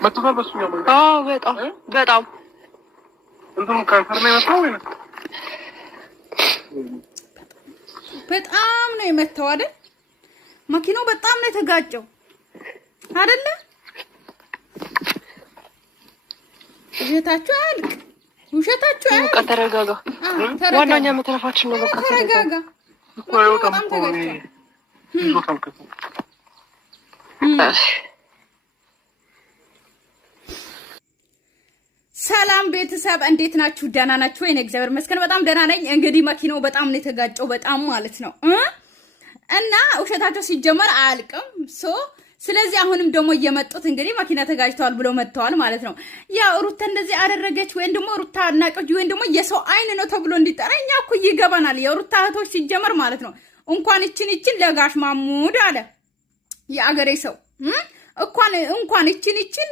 መጥቷል በሱኛው መንገድ። በጣም እንትኑ ካንሰር ነው የመጣው ወይ ነው? በጣም ነው የመታው አይደል? መኪናው በጣም ነው የተጋጨው አይደለ? ውሸታችሁ አያልቅ፣ ውሸታችሁ አያልቅ። ተረጋጋ። ዋናኛ መተረፋችን ነው። በቃ ተረጋጋ። በጣም ተጋጨው። ሰላም ቤተሰብ እንዴት ናችሁ? ደህና ናችሁ ወይ? እግዚአብሔር ይመስገን በጣም ደህና ነኝ። እንግዲህ መኪናው በጣም ነው የተጋጨው፣ በጣም ማለት ነው። እና ውሸታቸው ሲጀመር አያልቅም። ስለዚህ አሁንም ደግሞ እየመጡት እንግዲህ መኪና ተጋጭተዋል ብለው መጥተዋል ማለት ነው። ያው ሩታ እንደዚህ አደረገች ወይም ደግሞ ሩታ አናቀጅ ወይም ደግሞ የሰው አይን ነው ተብሎ እንዲጠራ እኛ እኮ ይገባናል። የሩታ እህቶች ሲጀመር ማለት ነው እንኳን እችን ለጋሽ ማሙድ አለ የአገሬ ሰው እንኳን እችን